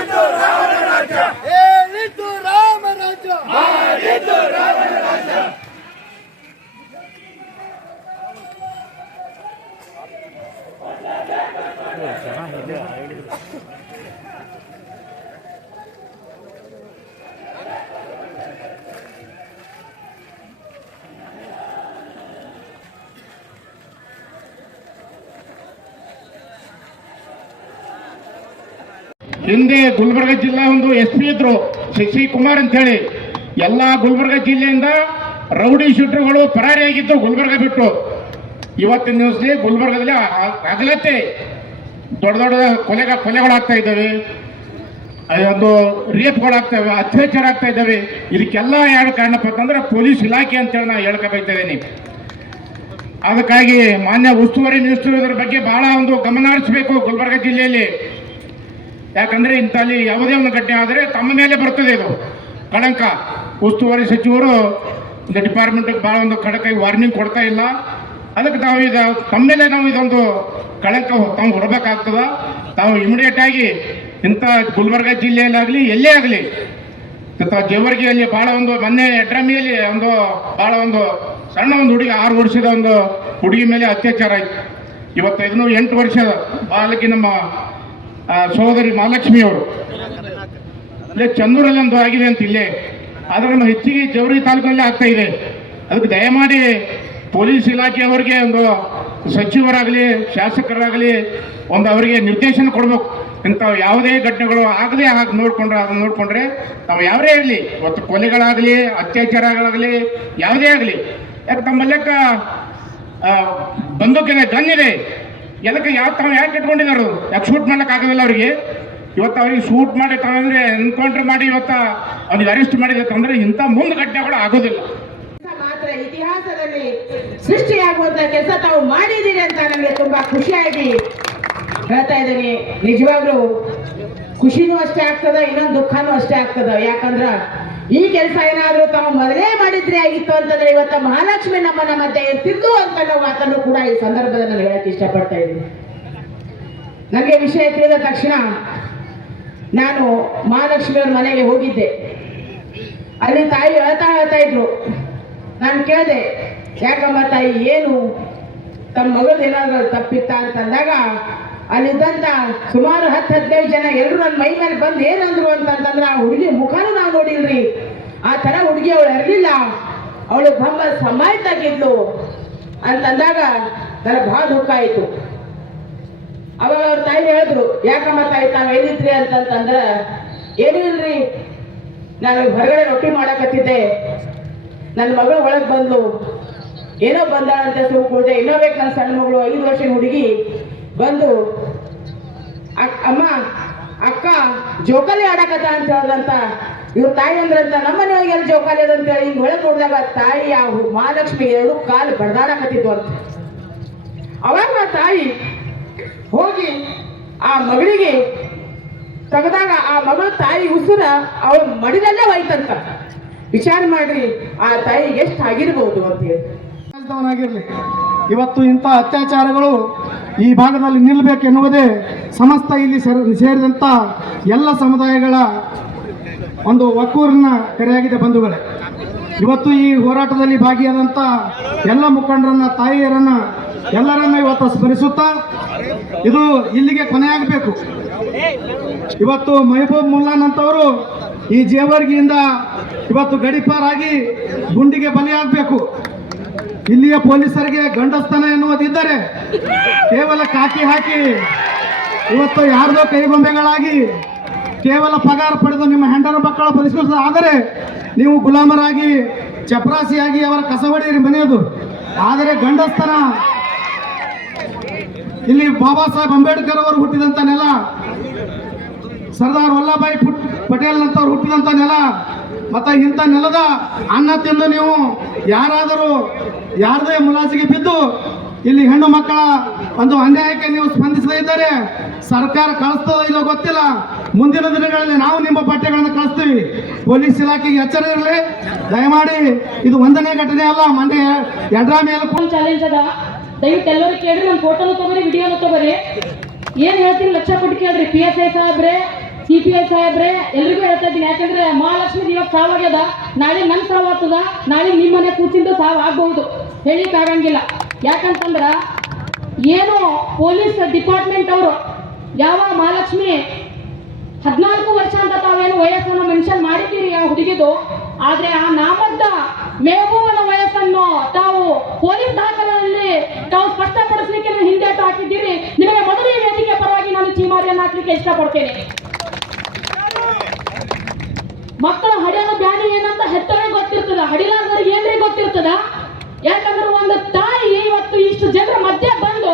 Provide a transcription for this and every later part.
ಹೇಳಿದ್ದು ರಾಮರಾಜ ಮಾಡಿದ್ದು ರಾವಣ ರಾಜ. ಹಿಂದೆ ಗುಲ್ಬರ್ಗ ಜಿಲ್ಲಾ ಒಂದು SP ಇದ್ರು ಶಶಿ ಕುಮಾರ್ ಅಂತ ಹೇಳಿ. ಎಲ್ಲ ಗುಲ್ಬರ್ಗ ಜಿಲ್ಲೆಯಿಂದ ರೌಡಿ ಶೂಟರ್ಗಳು ಪರಾರಿಯಾಗಿದ್ದು ಗುಲ್ಬರ್ಗ ಬಿಟ್ಟು. ಇವತ್ತಿನ ದಿವಸದಲ್ಲಿ ಗುಲ್ಬರ್ಗದಲ್ಲಿ ಹಗಲತ್ತೆ ದೊಡ್ಡ ದೊಡ್ಡ ಕೊಲೆಗಳಾಗ್ತಾ ಇದ್ದಾವೆ, ಒಂದು ರೇಪ್ಗಳಾಗ್ತವೆ, ಅತ್ಯಾಚಾರ ಆಗ್ತಾ ಇದ್ದಾವೆ. ಇದಕ್ಕೆಲ್ಲ ಯಾರು ಕಾರಣಪ್ಪ ಅಂತಂದ್ರೆ ಪೊಲೀಸ್ ಇಲಾಖೆ ಅಂತೇಳಿ ನಾನು ಹೇಳ್ಕೊಳ್ತಾ ಇದ್ದೀನಿ. ಅದಕ್ಕಾಗಿ ಮಾನ್ಯ ಉಸ್ತುವಾರಿ ಮಿನಿಸ್ಟರ್ ಇದರ ಬಗ್ಗೆ ಬಹಳ ಒಂದು ಗಮನ ಹರಿಸಬೇಕು ಗುಲ್ಬರ್ಗ ಜಿಲ್ಲೆಯಲ್ಲಿ. ಯಾಕಂದ್ರೆ ಇಂಥಲ್ಲಿ ಯಾವುದೇ ಒಂದು ಘಟನೆ ಆದರೆ ತಮ್ಮ ಮೇಲೆ ಬರ್ತದೆ ಇದು ಕಳಂಕ. ಉಸ್ತುವಾರಿ ಸಚಿವರು ಡಿಪಾರ್ಟ್ಮೆಂಟ್ಗೆ ಭಾಳ ಒಂದು ಖಡಕಾಗಿ ವಾರ್ನಿಂಗ್ ಕೊಡ್ತಾ ಇಲ್ಲ. ಅದಕ್ಕೆ ತಾವು ತಮ್ಮ ಮೇಲೆ ನಾವು ಇದೊಂದು ಕಳಂಕ ತಾವು ಹೊರಬೇಕಾಗ್ತದ. ತಾವು ಇಮಿಡಿಯೇಟ್ ಆಗಿ ಇಂಥ ಗುಲ್ಬರ್ಗ ಜಿಲ್ಲೆಯಲ್ಲಾಗಲಿ ಎಲ್ಲೇ ಆಗಲಿ ಇಂಥ ಜೇವರ್ಗಿಯಲ್ಲಿ ಭಾಳ ಒಂದು ಮೊನ್ನೆ ಎಡ್ರಮಿಯಲ್ಲಿ ಒಂದು ಭಾಳ ಒಂದು ಸಣ್ಣ ಒಂದು ಹುಡುಗಿ 6 ವರ್ಷದ ಒಂದು ಹುಡುಗಿ ಮೇಲೆ ಅತ್ಯಾಚಾರ ಆಯಿತು. ಇವತ್ತು ಇದನ್ನು 8 ವರ್ಷದ ಬಾಲಕಿ ನಮ್ಮ ಸಹೋದರಿ ಮಹಾಲಕ್ಷ್ಮಿಯವರು ಇಲ್ಲೇ ಚಂದೂರಲ್ಲಿ ಒಂದು ಆಗಿದೆ ಅಂತ ಇಲ್ಲೇ. ಆದರೆ ನಮ್ಮ ಹೆಚ್ಚಿಗೆ ಜವರಿ ತಾಲೂಕಿನಲ್ಲಿ ಆಗ್ತಾ ಇದೆ. ಅದಕ್ಕೆ ದಯಮಾಡಿ ಪೊಲೀಸ್ ಇಲಾಖೆಯವರಿಗೆ ಒಂದು ಸಚಿವರಾಗಲಿ ಶಾಸಕರಾಗಲಿ ಒಂದು ಅವರಿಗೆ ನಿರ್ದೇಶನ ಕೊಡಬೇಕು. ಇಂಥ ಯಾವುದೇ ಘಟನೆಗಳು ಆಗದೆ ಹಾಗೆ ಅದನ್ನು ನೋಡಿಕೊಂಡ್ರೆ ನಾವು ಯಾವೇ ಇರಲಿ, ಇವತ್ತು ಕೊಲೆಗಳಾಗಲಿ ಅತ್ಯಾಚಾರಗಳಾಗಲಿ ಯಾವುದೇ ಆಗಲಿ, ಯಾಕೆ ತಮ್ಮ ಲೆಕ್ಕ ಬಂದೂಕಿದೆ, ಗನ್ನಿದೆ, ಎಲ್ಲಕ್ಕೆ ತಾವು ಯಾಕೆ ಇಟ್ಕೊಂಡಿದ್ದಾರೆ? ಯಾಕೆ ಶೂಟ್ ಮಾಡ್ಲಿಕ್ಕೆ ಆಗೋದಿಲ್ಲ ಅವರಿಗೆ? ಇವತ್ತು ಅವ್ರಿಗೆ ಶೂಟ್ ಮಾಡಿ ತಾವಂದ್ರೆ ಎನ್ಕೌಂಟರ್ ಮಾಡಿ ಇವತ್ತು ಅವ್ನಿಗೆ ಅರೆಸ್ಟ್ ಮಾಡಿದೆ ಅಂತಂದ್ರೆ ಇಂಥ ಮುಂದೆ ಘಟನೆಗಳು ಆಗೋದಿಲ್ಲ. ಮಾತ್ರ ಇತಿಹಾಸದಲ್ಲಿ ಸೃಷ್ಟಿಯಾಗುವಂತ ಕೆಲಸ ತಾವು ಮಾಡಿದ್ದೀರಿ ಅಂತ ನನಗೆ ತುಂಬಾ ಖುಷಿಯಾಗಿ ಹೇಳ್ತಾ ಇದ್ದೀನಿ. ನಿಜವಾಗ್ಲೂ ಖುಷಿನೂ ಅಷ್ಟೇ ಆಗ್ತದ, ಇನ್ನೊಂದು ದುಃಖನೂ ಅಷ್ಟೇ ಆಗ್ತದ. ಯಾಕಂದ್ರ ಈ ಕೆಲಸ ಏನಾದ್ರೂ ತಾವು ಮೊದಲೇ ಮಾಡಿದ್ರೆ ಆಗಿತ್ತು ಅಂತಂದ್ರೆ ಇವತ್ತ ಮಹಾಲಕ್ಷ್ಮಿ ನಮ್ಮನ್ನ ಮಧ್ಯೆ ಇರ್ತಿದ್ದು ಅಂತ ನಾವು ಮಾತನ್ನು ಕೂಡ ಈ ಸಂದರ್ಭದಲ್ಲಿ ನಾನು ಹೇಳಕ್ ಇಷ್ಟಪಡ್ತಾ ಇದ್ದೀನಿ. ನನಗೆ ವಿಷಯ ತಿಳಿದ ತಕ್ಷಣ ನಾನು ಮಹಾಲಕ್ಷ್ಮಿಯವ್ರ ಮನೆಗೆ ಹೋಗಿದ್ದೆ. ಅಲ್ಲಿ ತಾಯಿ ಹೇಳ್ತಾ ಇದ್ರು. ನಾನು ಕೇಳಿದೆ, ಯಾಕಮ್ಮ ತಾಯಿ ಏನು ತಮ್ಮ ಮಗಳು ಏನಾದ್ರು ತಪ್ಪಿತ್ತ ಅಂತಂದಾಗ ಅಲ್ಲಿದ್ದಂತ ಸುಮಾರು 10-15 ಜನ ಎಲ್ಲರೂ ನನ್ನ ಮೈ ಮೇಲೆ ಬಂದು ಏನಂದ್ರು ಅಂತಂದ್ರೆ ಆ ಹುಡುಗಿ ಮುಖನೂ ನಾವು ನೋಡಿಲ್ರಿ, ಆ ಥರ ಹುಡುಗಿ ಅವಳು ಇರಲಿಲ್ಲ, ಅವಳು ಬಹಳ ಸಮಾಯಿತಾಗಿದ್ಲು ಅಂತಂದಾಗ ನನಗೆ ಬಹಳ ದುಃಖ ಆಯಿತು. ಅವಾಗ ಅವ್ರ ತಾಯಿ ಹೇಳಿದ್ರು, ಯಾಕಮ್ಮ ತಾಯಿ ತಾವು ಎಲ್ಲಿದ್ರಿ ಅಂತಂದ್ರೆ, ಏನೂ ಇಲ್ರಿ, ನಾನು ಹೊರಗಡೆ ರೊಟ್ಟಿ ಮಾಡಕತ್ತಿದ್ದೆ, ನನ್ನ ಮಗಳು ಒಳಗೆ ಬಂದು ಏನೋ ಬಂದಾಳಂತ ಸುಳ್ಕೊಳ್ದೆ. ಇನ್ನೋಬೇಕು ನನ್ನ ಸಣ್ಣ ಮಗಳು 5 ವರ್ಷದ ಹುಡುಗಿ ಬಂದು ಅಮ್ಮ ಅಕ್ಕ ಜೋಕಾಲಿ ಆಡಕತ್ತ ಅಂತ ಹೇಳ್ದಂತ ಇವ್ರ ತಾಯಿ ಅಂದ್ರಂತ ನಮ್ಮನೆ ಎಲ್ಲಿ ಜೋಕಾಲಿ ಅದ ಅಂತೇಳಿ ಹಿಂಗೆ ಒಳಗೆ ನೋಡಿದಾಗ ತಾಯಿ ಆ ಮಹಾಲಕ್ಷ್ಮಿ 2 ಕಾಲು ಬಡ್ದಾಡಕತ್ತಿದ್ವು ಅಂತ. ಅವಾಗ ತಾಯಿ ಹೋಗಿ ಆ ಮಗಳಿಗೆ ತೆಗೆದಾಗ ಆ ಮಗಳು ತಾಯಿ ಉಸಿರ ಅವಳ ಮಡಿದಲ್ಲೇ ಹೋಯ್ತಂತ. ವಿಚಾರ ಮಾಡ್ರಿ ಆ ತಾಯಿಗೆ ಎಷ್ಟು ಆಗಿರ್ಬೋದು ಅಂತ ಹೇಳಿ. ಇವತ್ತು ಇಂಥ ಅತ್ಯಾಚಾರಗಳು ಈ ಭಾಗದಲ್ಲಿ ನಿಲ್ಲಬೇಕೆನ್ನುವುದೇ ಸಮಸ್ತ ಇಲ್ಲಿ ಸೇರಿದಂಥ ಎಲ್ಲ ಸಮುದಾಯಗಳ ಒಂದು ಒಕ್ಕೂರಿನ ಕರೆಯಾಗಿದೆ ಬಂಧುಗಳೇ. ಇವತ್ತು ಈ ಹೋರಾಟದಲ್ಲಿ ಭಾಗಿಯಾದಂಥ ಎಲ್ಲ ಮುಖಂಡರನ್ನ, ತಾಯಿಯರನ್ನ, ಎಲ್ಲರನ್ನ ಇವತ್ತು ಸ್ಮರಿಸುತ್ತಾ ಇದು ಇಲ್ಲಿಗೆ ಕೊನೆಯಾಗಬೇಕು. ಇವತ್ತು ಮೆಹಬೂಬ್ ಮುಲ್ಲಾನಂತವರು ಈ ಜೇವರ್ಗಿಯಿಂದ ಇವತ್ತು ಗಡಿಪಾರಾಗಿ ಗುಂಡಿಗೆ ಬಲಿಯಾಗಬೇಕು. ಇಲ್ಲಿಯ ಪೊಲೀಸರಿಗೆ ಗಂಡಸ್ತನ ಎನ್ನುವುದಿದ್ದರೆ ಕೇವಲ ಕಾಕಿ ಹಾಕಿ ಇವತ್ತು ಯಾರ್ದೋ ಕೈಗೊಂಬೆಗಳಾಗಿ ಕೇವಲ ಪಗಾರ ಪಡೆದು ನಿಮ್ಮ ಹೆಂಡರ ಮಕ್ಕಳ ಬಲಿಸುವುದು ಆದರೆ ನೀವು ಗುಲಾಮರಾಗಿ ಚಪರಾಸಿಯಾಗಿ ಅವರ ಕಸವಡಿಯರಿ ಮನೆಯದು. ಆದರೆ ಗಂಡಸ್ತನ ಇಲ್ಲಿ ಬಾಬಾ ಸಾಹೇಬ್ ಅಂಬೇಡ್ಕರ್ ಅವರು ಹುಟ್ಟಿದಂಥ ನೆಲ, ಸರ್ದಾರ್ ವಲ್ಲಭಾಯಿ ಪಟೇಲ್ ಅಂತವ್ರು ಹುಟ್ಟಿದಂಥ ನೆಲ, ಮತ್ತು ಇಂಥ ನೆಲದ ಅನ್ನ ತಿಂದು ನೀವು ಯಾರಾದರೂ ಯಾರದೇ ಮುಲಾಜಿಗೆ ಬಿದ್ದು ಇಲ್ಲಿ ಹೆಣ್ಣು ಮಕ್ಕಳ ಒಂದು ಅನ್ಯಾಯಕ್ಕೆ ನೀವು ಸ್ಪಂದಿಸದೇ ಇದ್ದರೆ ಸರ್ಕಾರ ಕಳಿಸ್ತದೋ ಇಲ್ಲೋ ಗೊತ್ತಿಲ್ಲ. ಮುಂದಿನ ದಿನಗಳಲ್ಲಿ ನಾವು ನಿಮ್ಮ ಪಠ್ಯಗಳನ್ನು ಕಳಿಸ್ತೀವಿ. ಪೊಲೀಸ್ ಇಲಾಖೆಗೆ ಎಚ್ಚರ ಇರಲಿ ದಯಮಾಡಿ. ಇದು ಒಂದನೇ ಘಟನೆ ಅಲ್ಲ, ಮೊನ್ನೆ ಯಡ್ರಾಮಿಯಲ್ಲಿ ಚಾಲೆಂಜ್ ಅದ. ದಯವಿಟ್ಟು ಎಲ್ಲರೂ ಕೇಳ್ರಿ, ನನ್ನ ಫೋಟೋನು ತಗೋರಿ, ವಿಡಿಯೋನು ತಗೋರಿ. ಏನು ಹೇಳ್ತೀನಿ ಲಕ್ಷ ಕೊಟ್ಟು ಕೇಳ್ರಿ. PSI ಸಾಹೇಬ್ರೆ, CPI ಸಾಹೇಬ್ರೆ ಎಲ್ರಿಗೂ ಹೇಳ್ತಾ ಇದ್ದೀನಿ, ಯಾಕಂದ್ರೆ ಮಹಾಲಕ್ಷ್ಮಿ ಇವತ್ತು ಸಾವಾಗ್ಯದ, ನಾಳೆ ನನ್ನ ಸಾವು ಆಗ್ತದ, ನಾಳೆ ನಿಮ್ಮ ಮನೆ ಕೂತಿಂದು ಸಾವು ಆಗ್ಬಹುದು, ಹೇಳಿಕ್ ಆಗಂಗಿಲ್ಲ. ಯಾಕಂತಂದ್ರ ಏನು ಪೊಲೀಸ್ ಡಿಪಾರ್ಟ್ಮೆಂಟ್ ಅವರು ಯಾವ ಮಹಾಲಕ್ಷ್ಮಿ 14 ವರ್ಷ ಅಂತ ತಾವೇನು ವಯಸ್ಸನ್ನು ಮೆನ್ಷನ್ ಮಾಡಿದ್ದೀರಿ ಯಾವ ಹುಡುಗಿದು, ಆದ್ರೆ ಆ ನಾಮದ್ದ ಮೆಹಬೂಬನ ವಯಸ್ಸನ್ನು ತಾವು ಪೊಲೀಸ್ ದಾಖಲೆಯಲ್ಲಿ ತಾವು ಸ್ಪಷ್ಟಪಡಿಸಲಿಕ್ಕೆ ಹಿಂದೇಟು ಹಾಕಿದ್ದೀರಿ. ನಿಮಗೆ ಮೊದಲು ಈ ವೇದಿಕೆ ಪರವಾಗಿ ನಾನು ಚೀಮಾರಿಯನ್ನು ಹಾಕ್ಲಿಕ್ಕೆ ಇಷ್ಟಪಡ್ತೇನೆ. ಮಕ್ಕಳು ಹಡಿಯೋದು ಬ್ಯಾನಿ ಏನಂತ ಹೆತ್ತವರಿಗೆ ಗೊತ್ತಿರ್ತದ, ಹಡಿಲಾರ್ದವ್ರಿಗೆ ಏನ್ರಿ ಗೊತ್ತಿರ್ತದ? ಯಾಕಂದ್ರೆ ಒಂದು ತಾಯಿ ಇವತ್ತು ಇಷ್ಟು ಜನರ ಮಧ್ಯೆ ಬಂದು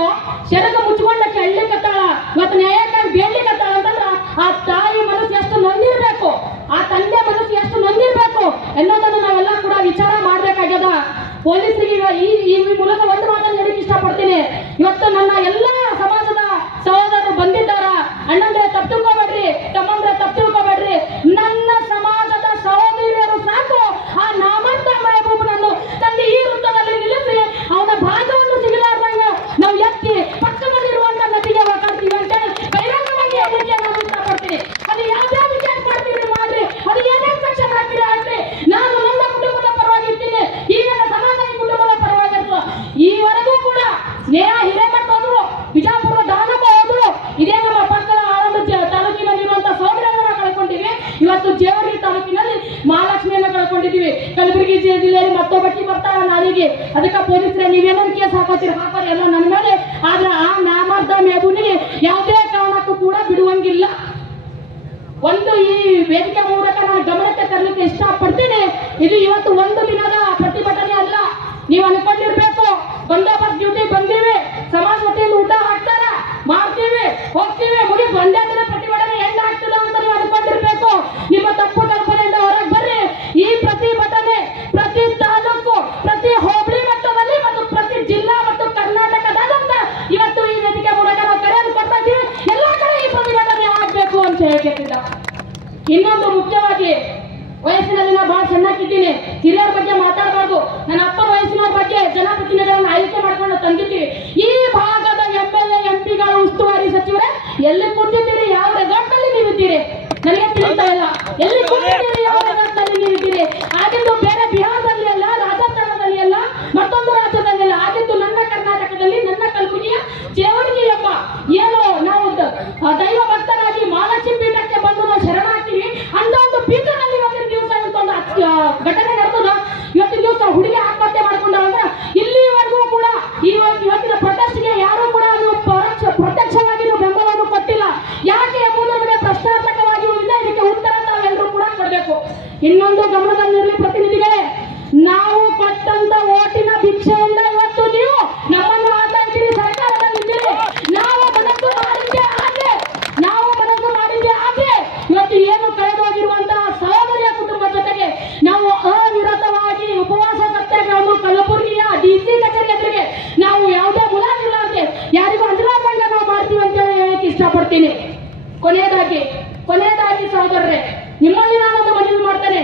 ಸೆರಗ ಮುಚ್ಕೊಂಡಕ್ಕೆ ಹಳ್ಳಿಕತ್ತಾಳ, ಇವತ್ತು ನ್ಯಾಯಕ್ಕಾಗಿ ಬೇಡ್ಲಿಕತ್ತಾಳ ಅಂತಂದ್ರ ಆ ತಾಯಿ ಮನಸ್ಸು ಎಷ್ಟು ನೊಂದಿರ್ಬೇಕು, ಆ ತಂದೆ ಮನಸ್ಸು ಎಷ್ಟು ನೊಂದಿರ್ಬೇಕು ಎನ್ನೋದನ್ನು ನಾವೆಲ್ಲ ಕೂಡ ವಿಚಾರ ಮಾಡ್ಬೇಕಾಗ್ಯದ. ಪೊಲೀಸರಿಗೆ ಈ ಮೂಲಕ ಒಂದು ಮಾತನ್ನು ಹೇಳಕ್ಕೆ ಇಷ್ಟಪಡ್ತೀನಿ. ಇವತ್ತು ನನ್ನ ಎಲ್ಲ ಸಮಾಜದ ಸಹೋದರರು ಬಂದಿದ್ದಾರ, ಅಣ್ಣಂದ್ರೆ ತಪ್ಪು ತಿಳ್ಕೊಬೇಡ್ರಿ, ತಮ್ಮಂದ್ರೆ ತಪ್ಪು ತಿಳ್ಕೊಬೇಡ್ರಿ. ನನ್ನ ಸಮಾಜದ ಸಹೋದರಿಯರು ಸಾಕು ಆ ನಾಮರ್ಥ ಮೆಹಬೂಬನನ್ನು ತಂದು ಈ ವೃತ್ತದಲ್ಲಿ ನಿಲ್ಲಿಸಿ ಅವನ ಭಾಗವನ್ನು ಸಿಗಲಾರ್ದಂಗ ನಾವು ಎತ್ತಿ ಪಕ್ಕದಲ್ಲಿರುವಂತ ನದಿಗೆ ಒಕ್ಕಾಡ್ತೀವಿ ಅಂತೇಳಿ ಬಹಿರಂಗವಾಗಿ ಹೇಳಿಕೆ ನಾನು ಇಷ್ಟಪಡ್ತೀನಿ. ಅದು ಯಾವ್ಯಾವ ವಿಚಾರ ಮಾಡ್ತೀರಿ ಮಾಡ್ರಿ, ಅದು ಏನೇನು ಸೆಕ್ಷನ್ ಹಾಕ್ತೀರಿ ಹಾಕ್ರಿ, ನಾನು ನನ್ನ ಕುಟುಂಬದ ಪರವಾಗಿ ಇರ್ತೀನಿ, ಈ ನನ್ನ ಸಮಾಜ ಈ ಕುಟುಂಬದ ಪರವಾಗಿ ಇರ್ತದೆ. ಈವರೆಗೂ ಕೂಡ ನೇಹ ಹಿರೇಮಠ ಹೋದ್ರು, ಬಿಜಾಪುರ ದಾನಮ್ಮ ಹೋದ್ರು, ಇದೇ ನಮ್ಮ ಪಕ್ಕದ ಆಳಂದ ತಾಲೂಕಿನಲ್ಲಿರುವಂತಹ ಸೋದರನ್ನ ಕಳ್ಕೊಂಡಿವಿ. ಇವತ್ತು ಜೇವರ್ಗಿ ತಾಲೂಕಿನಲ್ಲಿ ಮಹಾಲಕ್ಷ್ಮಿಯನ್ನ ಕಳ್ಕೊಂಡಿದ್ದೀವಿ. ಕಲಬುರಗಿ ಜಿಲ್ಲೆಯಲ್ಲಿ ಮತ್ತೊಬ್ಬಕ್ಕಿ ಬರ್ತಾಳ ನಾಳಿಗೆ. ಅದಕ್ಕೆ ಪೊಲೀಸರೇ ನೀವೇನೇನು ಕೇಸ್ ಹಾಕೋತೀರಿ ಹಾಕೋರಿ ಎಲ್ಲ ನನ್ನ ಮೇಲೆ, ಆದ್ರೆ ಆ ನಾಮರ್ಧ ಮೆಹಬೂನಿಗೆ ಯಾವುದೇ ಕಾರಣಕ್ಕೂ ಕೂಡ ಬಿಡುವಂಗಿಲ್ಲ. ಒಂದು ಈ ವೇದಿಕೆ ಮೂಲಕ ನಾನು ಗಮನಕ್ಕೆ ತರಲಿಕ್ಕೆ ಇಷ್ಟಪಡ್ತೀನಿ. ಇದು ಇವತ್ತು ಒಂದು ದಿನದ ಪ್ರತಿಭಟನೆ ಅಲ್ಲ. ನೀವು ಅನ್ಕೊಂಡಿರ್ಬೇಕು ಬಂದೋಬಸ್ತ್ ಡ್ಯೂಟಿ ಬಂದೀವಿ, ಸಮಾಜ ವತಿಯಿಂದ ಊಟ ಹಾಕ್ತಾರ, ಮಾಡ್ತೀವಿ, ಹೋಗ್ತೀವಿ, ಮುಗಿ ಒಂದೇ ದಿನ ಪ್ರತಿಭಟನೆ ಎಂಡ್ ಆಗ್ತಿಲ್ಲ ಅಂತ ನೀವು ಅನ್ಕೊಂಡಿರ್ಬೇಕು. ನಿಮ್ಮ ತಪ್ಪು ಕಲ್ಪನೆಯಿಂದ ಹೊರಗೆ ಬರ್ರಿ. ಈ ಪ್ರತಿಭಟನೆ ಪ್ರತಿ ತಾಲೂಕು, ಪ್ರತಿ ಹೋಬಳಿ ಮಟ್ಟದಲ್ಲಿ ಮತ್ತು ಪ್ರತಿ ಜಿಲ್ಲಾ ಮತ್ತು ಕರ್ನಾಟಕದಾದ್ಯಂತ ಇವತ್ತು ಈ ವೇದಿಕೆ ಮೂಲಕ ನಾವು ಕರೆಯನ್ನು ಕೊಡ್ತಾ ಇದ್ದೀವಿ. ಎಲ್ಲಾ ಕಡೆ ಈ ಪ್ರತಿಭಟನೆ ಆಗ್ಬೇಕು ಅಂತ ಹೇಳ್ತಿದ್ದ. ಇನ್ನೊಂದು ಮುಖ್ಯವಾಗಿ, ವಯಸ್ಸಿನಲ್ಲಿ ನಾ ಬಹಳ ಸಣ್ಣಕ್ಕಿದ್ದೀನಿ, ಹಿರಿಯರ ಬಗ್ಗೆ ಮಾತಾಡಬಾರ್ದು. ನನ್ನ ಅಪ್ಪನ ವಯಸ್ಸಿನ ಬಗ್ಗೆ ಜನಪ್ರತಿನಿಧಿಗಳನ್ನು ಆಯ್ಕೆ ಮಾಡ್ಕೊಂಡು ತಂದಿದ್ದೀವಿ. ಈ ಭಾಗದ MLA MP ಗಳು ಉಸ್ತುವಾರಿ ಸಚಿವರೇ ಎಲ್ಲಿ ಕೂತಿದ್ದೀರಿ, ಯಾವ ರೆಸಾರ್ಟ್ ನಲ್ಲಿ ನೀವಿದ್ದೀರಿ ನನಗೆ ತಿಳಿತಾ ಇಲ್ಲ. ಎಲ್ಲಿ ಕೂತಿದ್ದೀರಿ, ಯಾವ ರೆಸಾರ್ಟ್ ನಲ್ಲಿ ನೀವಿದ್ದೀರಿ? ಆಗಿದ್ದು ಬೇರೆ ಬಿಹಾರದಲ್ಲಿ ಅಲ್ಲ, ರಾಜಸ್ಥಾನದಲ್ಲಿ ಅಲ್ಲ, ಮತ್ತೊಂದು ರಾಜ್ಯದಲ್ಲಿ ಅಲ್ಲ, ಆಗಿದ್ದು ನನ್ನ ಕರ್ನಾಟಕದಲ್ಲಿ, ನನ್ನ ಕಲಬುರಗಿಯ ಜೇವರ್ಗಿ ಎಂಬ ಏನು ನಾವು ದೈವ ಭಕ್ತರಾಗಿ ಮಹಾಲಕ್ಷ್ಮಿ ಪೀಠಕ್ಕೆ ಬಂದು ನಾವು ಶರಣಾಗ್ತೀವಿ ಅಂತ ಒಂದು ಪೀಠದಲ್ಲಿ ಇವತ್ತಿನ ದಿವಸ ಒಂದು ಘಟನೆ ನಡೆದದ. ಇವತ್ತಿನ ದಿವಸ ಹುಡುಗಿ ಆತ್ಮಹತ್ಯೆ ಮಾಡ್ಕೊಂಡಾಗ ಇಲ್ಲಿವರೆಗೂ ಕೂಡ ಇವತ್ತಿನ ಪ್ರೊಟೆಸ್ಟ್ಗೆ ಯಾರು ಕೂಡ ನೀವು ಪ್ರತ್ಯಕ್ಷವಾಗಿ ನೀವು ಬೆಂಬಲವನ್ನು ಕೊಟ್ಟಿಲ್ಲ. ಯಾಕೆ ಎಂಬುದರ ಬಗ್ಗೆ ಪ್ರಶ್ನಾರ್ಥಕವಾಗಿ ಉಳಿದಿದೆ. ಇದಕ್ಕೆ ಉತ್ತರ ತಾವೆಲ್ಲರೂ ಕೂಡ ಕೊಡಬೇಕು. ಇನ್ನೊಂದು ಗಮನದಲ್ಲಿರಲಿ ಪ್ರತಿನಿಧಿಗಳೇ, ನಾವು ಕೊಟ್ಟಂತ ಓಟಿನ ಭಿಕ್ಷೆಯಿಂದ ಇವತ್ತು ನೀವು ನಮ್ಮನ್ನು ಆಳ್ತಾ ಇದ್ದೀರಿ, ಸರ್ಕಾರದಲ್ಲಿದ್ದೀರಿ. ನಾವು ಮನಸ್ಸು ಮಾಡಿದ್ದೆ ಆದ್ರೆ ಇವತ್ತು ಏನು ಕಳೆದೋಗಿರುವಂತಹ ಸಹೋದರಿಯ ಕುಟುಂಬ ಜೊತೆಗೆ ನಾವು ಅವಿರತವಾಗಿ ಉಪವಾಸ ಸತ್ಯಾಗ್ರಹವನ್ನು ಕಲಬುರಗಿಯ DC ಕಚೇರಿ ಎದುರಿಗೆ ನಾವು ಯಾವುದೇ ಮುಲಾಜಿಲ್ಲಾರ್ದೆ ಯಾರಿಗೂ ಅಂಜಲಾರ್ದಂಗ ನಾವು ಮಾಡ್ತೀವಿ ಅಂತ ಹೇಳಕ್ಕೆ ಇಷ್ಟಪಡ್ತೀನಿ. ಕೊನೆಯದಾಗಿ ಸಹೋದರರೇ, ನಿಮ್ಮಲ್ಲಿ ನಾನೊಂದು ಮನವಿ ಮಾಡ್ತೇನೆ.